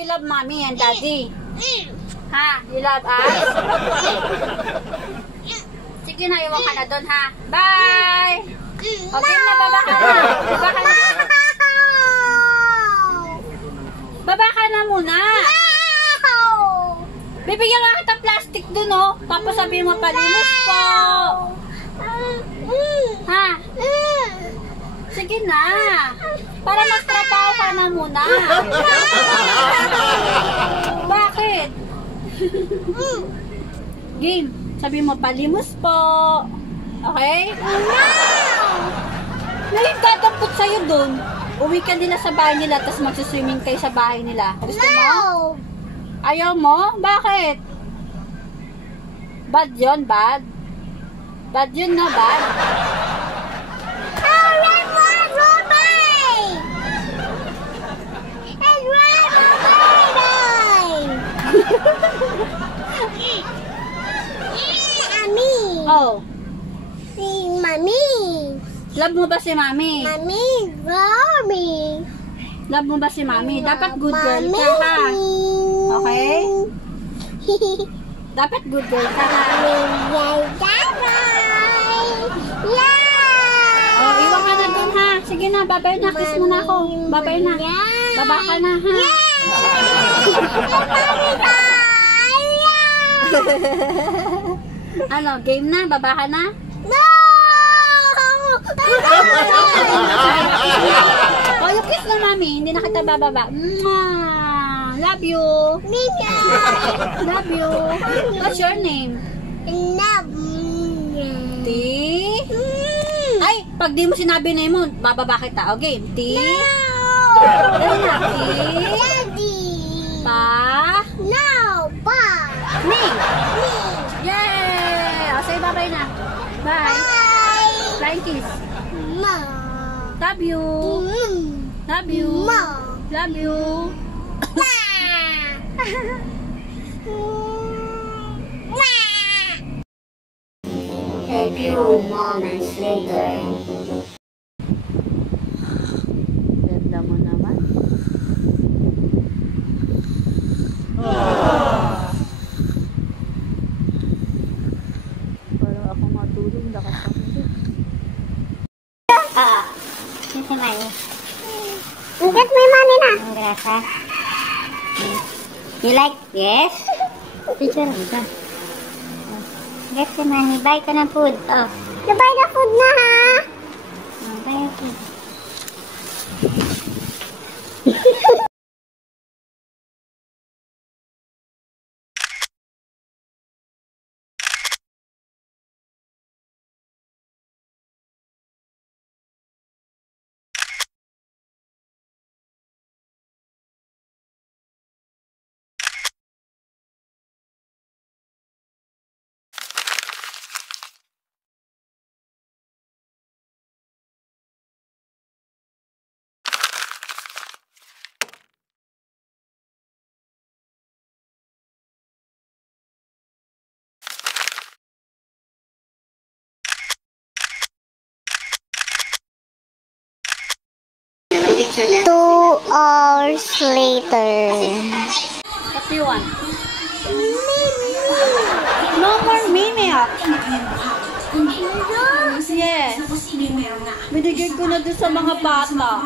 you love mommy and daddy? Ha? You love us? Sige na, iwan ka na doon, ha? Bye! Okay na, baba ka na. Baba ka na. Baba ka na muna. Bibigyan nga kita plastic doon, oh. Tapos sabihin mo, palinis po. Ha? Sige na. Para magtrabaho ka na muna. Bakit? Game. Sabi mo, palimos po. Okay? Nagkatampot sa'yo dun. Uwi ka nila sa bahay nila, tapos magsuswimming kayo sa bahay nila. Gusto mo? Ayaw mo? Bakit? Bad yun, bad? Bad yun, no? Bad? Oh. Si Mami. Love mo ba si Mami? Mami, Mami. Love mo ba si Mami? Dapat good girl ka, ha? Okay? Dapat good girl ka, ha? Oh, iwan ka na dun, ha? Sige na, babay na. Kiss mo na ako. Babay na. Baba ka na, ha? Ano, game na? Baba ka na? No! Oh, you kiss na, Mami. Hindi na kita bababa. Mwah! Love you. Love you. What's your name? T? Ay, pag di mo sinabi na mo, bababa kita. O, game. T? Dali na. T? Daddy. Pa? No, Pa. Me? Yay! O, say bye-bye na. Bye. Bye. Flying kiss. Ma. Love you. Love you. Ma. Love you. A few moments later. Ganda mo naman. Para ako matulog, lakas ako. Ito Mami. Get my money na. Grasa. You like? Yes? Picture mo ka. Get the money. Buy ka ng food. Oh. Buy na food na, ha? Buy na food. Picture 2 hours later. What do you want? No more Mimiak. Yes. Binigay ko na doon sa mga bata.